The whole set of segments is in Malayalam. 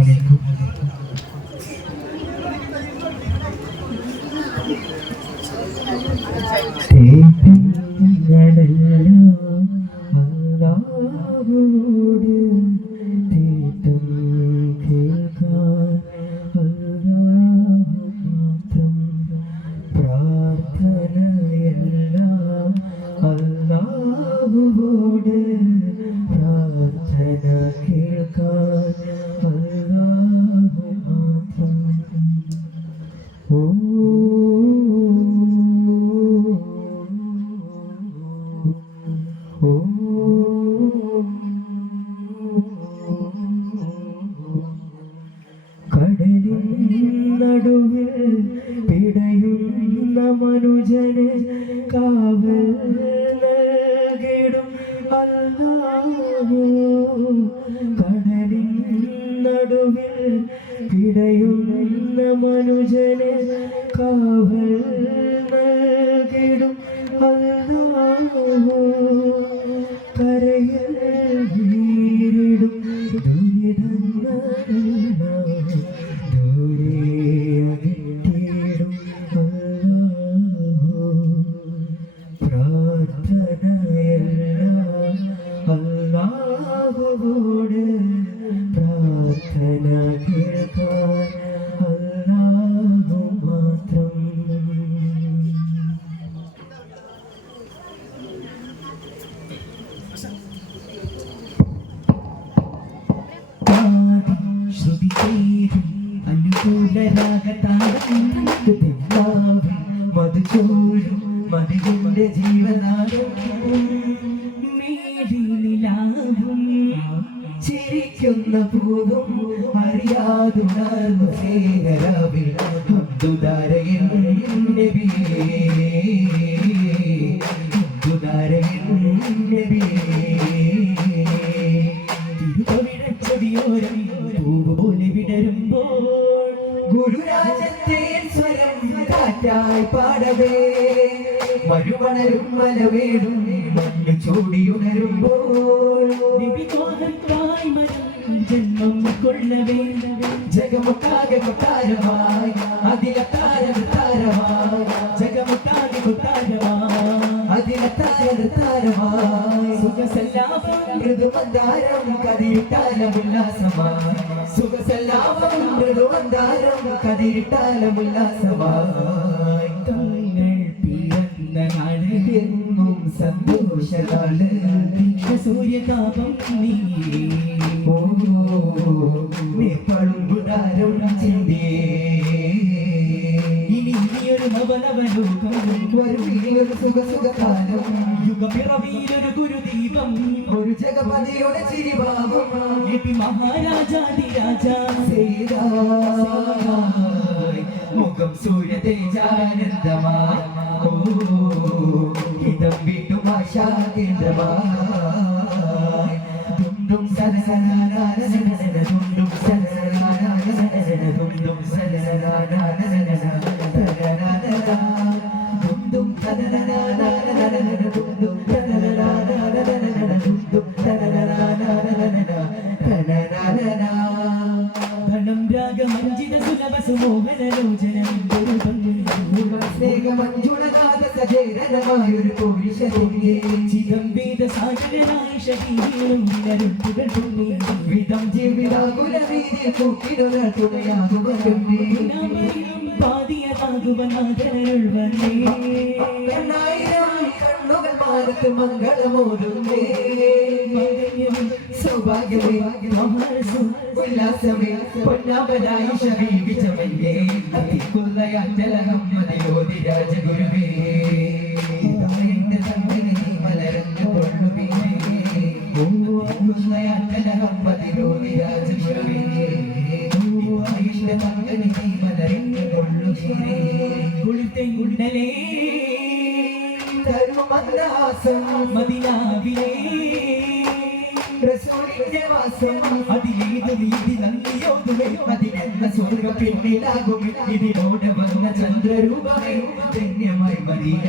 عليكم ശ്രുതിചേരും അനുകൂലരാഗതാളം മധുചോഴും മധുവിന്റെ ജീവനാടും മേലിലാവും ചിരിക്കുന്ന പൂവും അറിയാതുണർന്നു സേനരാവിൽ കാറ്റായി പാടവേ മഴുമണരും മലവേടും ചൂടിയുണരുമ്പോൾ ജന്മം കൊള്ളവേ ജഗമൊട്ടാകെ കൊട്ടാരമായി അതിലത്താര താരമായി. ജഗമൊട്ടാകെ കൊട്ടാരമായി അതിലത്താര താരമായി. സുഖസല്ലാപം മൃദുമന്ദാരം കതിയിട്ടാലും ഉല്ലാസമായി. സുഖസല്ലാപം മൃദുമന്ദാരം നാട് എങ്ങും സൂര്യതാപം നീ. ഓ പളുങ്കുടാരം ചിന്തിയേ ഇനി ഇനിയൊരു നവനവലോകം. വരും ഇനിയൊരു സുഖ സുഖകാലം യുഗപിറവിയിലൊരു ഗുരുദീപം. ഒരു ജഗപതിയുടെ ചിരിഭാവം. എപി മഹാരാജാതിരാജ സേതായി മുഖം സൂര്യ തേജാനന്ദമായി ഓ ഹിതം വിട്ടുമാശ കേന്ദ്രമായി. ദുംദും സരസനാനനനനന ദുംദും സരസനാനനനന ദുംദും സരസനാനനനന വിധം ജീവിതാകുല വീതിൽ കൂട്ടിടുന്ന തുണയാകുവരുന്നേ കണ്ണുകൾ മാനത്ത് മംഗളമോതുന്നേ. സൗഭാഗ്യമേ ഉല്ലാസമേ പൊന്നാമനായി ശരീവിച്ചവന്റെ അതിക്കുള്ളയാറ്റലകം യോതി രാജഗുരുവേ. കുണ്ടലേ തരുമന്ദാസം മദിനാവിലേ റസൂലിന്റെ വാസം അതിലേത് നീതി നന്ദിയോതുമേ അതിനെന്ന സ്വർഗ പിന്നിലാകും ഇതിനോട് വന്ന ചന്ദ്രരൂപമേ ധന്യമായി മദീന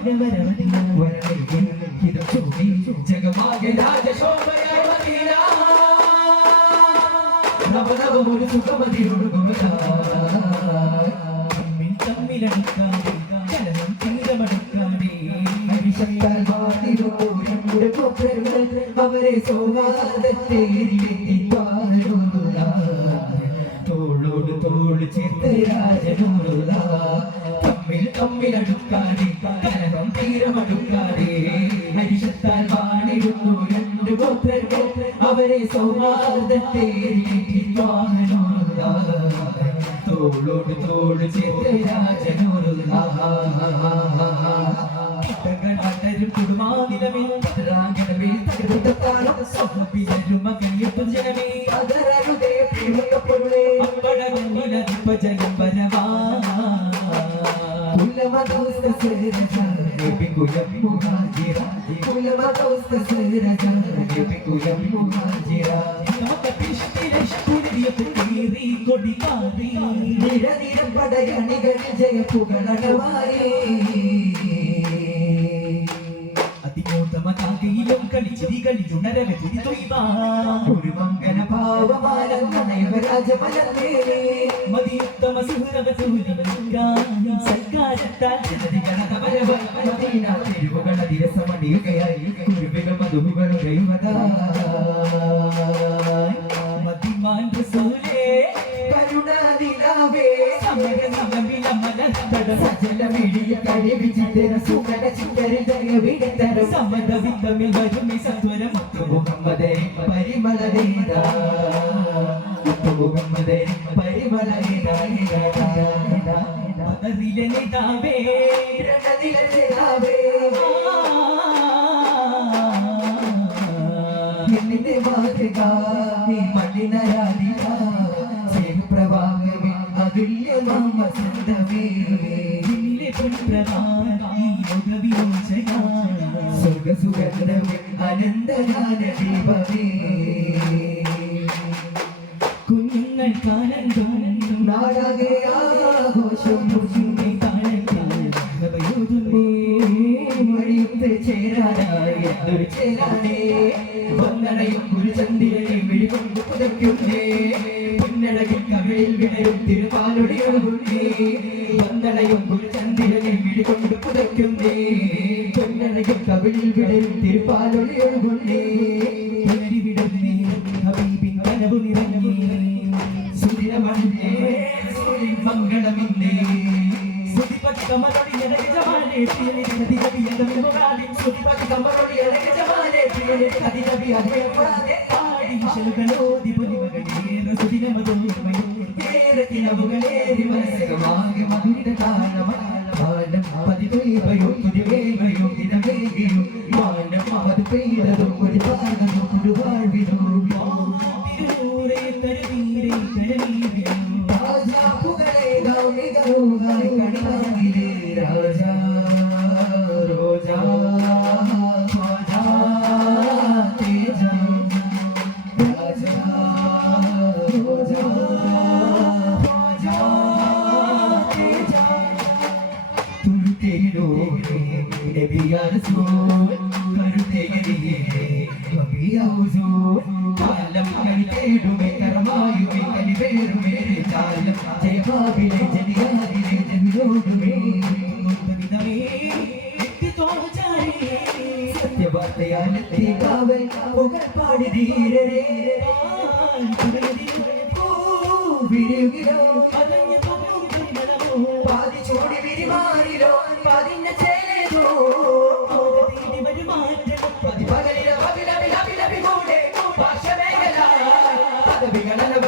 ഒരു വരവതി വരവൈകി നവനവമൊരു സുഖമതിയൊഴുകുമതാ തമ്മിൽ തമ്മിലടുക്കാതെ ചലനം തീരമടുക്കാതെ മനുഷ്യത്താൽ വാതിരോരങ്ങളുടെ കൊപ്പരുകൾ അവരെ സോവാതെ തേരിയെത്തിപ്പാറുള്ള തോളോട് തോൾ ചേർത്ത് രാജനോടുള്ള തമ്മിൽ തമ്മിലടുക്കാതെ കലകം തീരമടുക്കാതെ സൗഹാർദ്ദത്തേരിലെത്തിപ്പാടുള്ള തോളോട് തോൾ ചേർത്ത് രാജനൂറുള്ള കിട്ടകടരും കുടുംബാനിലമേ പതരാങ്കണമേ തകർത്തത്താളം സഹപിതരും മകനിയപ്പ ജനമേ പതരരുതേ പ്രിയപ്പെട്ടവളേ അമ്പടകന്നിലതിപ്പ ജനം വരവാ കുലമദോസ്ത സേരജ നബികുലം മുഹാജിറ കുലമദോസ്ത സേരജ നബികുലം മുഹാജിറ നിരനിരം പടയണികളിൽ ജയപ്പുകളടവായേ അതിമൂത്തമതാകയിലും കളിച്ചിരി കളിച്ചുണരവെ തുരി തൊയ്വാ ഒരു മംഗല ഭാവമാലമേലേ മതിയുത്തമ സുഹൃത സൽക്കാരത്താൽ മതിമാൻ വിത്തമിൽ വരുമി സത്വരം. മതറിലെ നേതാവേ. എന്നിന്റെ മാതൃക നീ കുഞ്ഞുങ്ങൾ കാലന്തം നാടകേ ആഘോഷം താഴത്തിൽ നവയൂതുമേ മണിയത്ത് ചേരാനായി എന്തൊരു ചേരാനേ വന്നടയും ഒരു ചന്ദ്രനെ വിഴികൊണ്ട് പുതയ്ക്കുന്നേ പിന്നടകിൽ കവിളിൽ വിടരും തിരുപാലൊടിയൊഴുകുന്നേ വന്നടയും ഒരു ചന്ദ്രനെ വിഴികൊണ്ട് പുതയ്ക്കുന്നേ. പിന്നടകിൽ കവിളിൽ വിടരും തിരുപാലൊടിയൊഴുകുന്നേ പുനരി വിടുന്നേ ഹബീബിൻ കനവു നിറഞ്ഞേ. സുദിനമണിഞ്ഞേ സൂര്യൻ മംഗളമിന്നേ. സുതിപതി കമലൊടി ജനകജമാനെ പ്രിയനെ കതി കവി എന്ന സുതിപതി ജമാലേ ഇടയ്ക്ക് ജമാലെ കതിരവി അതേപോലെ പാടി ശലുകളോതി വേറുമേ കാലം ജയഭാവിലെ ജനിയാതിലെ ജനിയോടുമേ സത്യവാർത്തയാലെത്തി കാവൽ പുകൾ പാടി ധീരരേ വിരിയുകിലോ പാതി ചൂടി വിരിമാറിലോ പതിഞ്ഞ ചേലേതോ പതിപകലില പതിലവിലവിലവി കൂടെ ഭാഷമേഖല പദവികളനവധി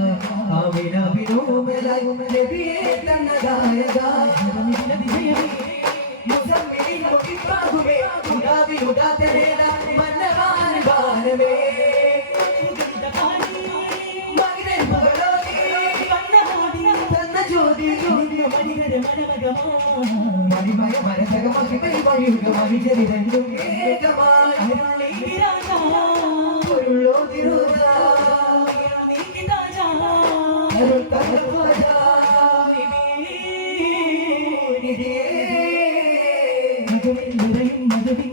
മണിമയ മരതക മഹിമൈ മണിയുക മണിചരി രണ്ടും പൊരുളോ തിരുതാ അരുൾ തകർവാജാ നിധിയേ മധുവിൻ നിറയും മധുവിൻ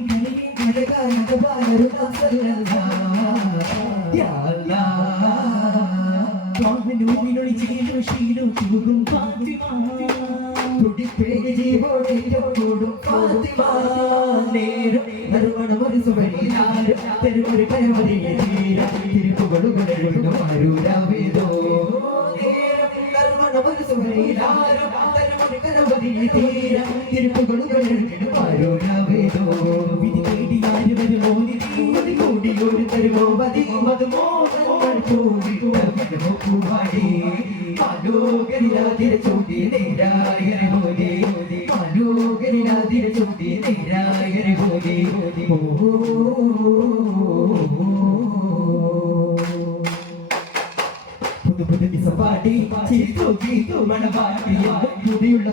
തെരുവൊരു കരമതിയെ തീര തിരുപ്പുകളുകളെഴുതും അരുരാവേദോ നേരം നറുമണമൊരു സുവരിയിലാരും തെരുവൊരു കരമതിയെ തീര തിരുപ്പുകളുകളെഴുതും അരുരാവേദോ വിധി തേടി ആര് വരുമോ നിധി കൂടി കൂടി ഒരു തരുമോ മതി മതുമോ കൂടി തരുമോ പൂവാടി മനോകരിലാതിര ചൂടി നേരായര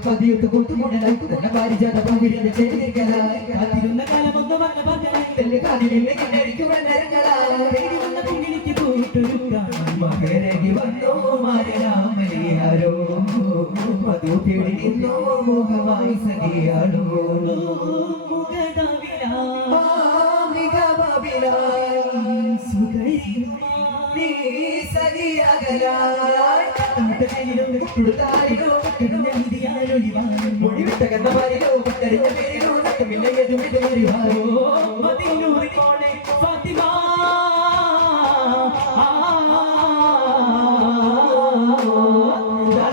പതിയൊത്ത് കൂട്ടുമുടലായി കുതന്ന പാരിജാത പങ്കിരുന്ന ചെടികളായി കാത്തിരുന്ന കാലമൊന്ന് വന്ന പകലായി തെല്ല് കാതിലിന്ന് കിണരിക്കുവാൻ നരങ്ങളായി വന്ന കുഞ്ഞിലേക്ക് പോയിട്ടൊരുക്കാം മകരകി വന്നോ മാരരാമലിയാരോ മധു തേടി നിന്നോ മോഹമായി സഖിയാണോ? ആമിക മൊഴിവിട്ട കന്നമാരിലോ തെരഞ്ഞ പേരിലോ? നട്ടമില്ല എതുമിട്ട് വരുവാരോ?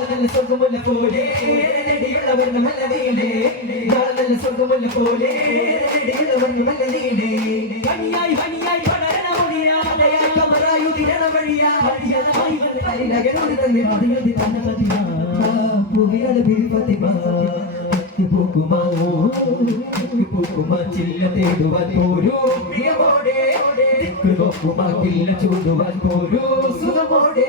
നല്ല സ്വർഗമുല്ല പോലെ നെടിയുള്ളവർ മല്ലതീലേ നല്ല സ്വർഗമുല്ല പോലെ നെടിയുള്ളവർ മല്ലതീലേ കമറായുതിരണ വഴിയാ അരിലകനോട് പുവിയാൾ ബിൽപതിമ പൂക്കുമാ പൂക്കുമാ ചില്ല തേടുവാൻ പോരൂ. പ്രിയമോടെ നോക്കുമാ കില്ല ചൂടുവാൻ പോരൂ. സുഖമോടെ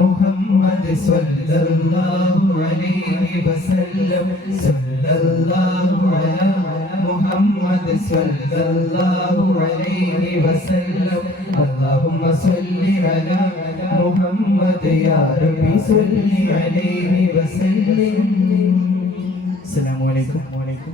محمد صلى الله عليه وسلم صلى الله على محمد صلى الله عليه وسلم اللهم صل على محمد يا ربي صل عليه وسلم السلام عليكم وعليكم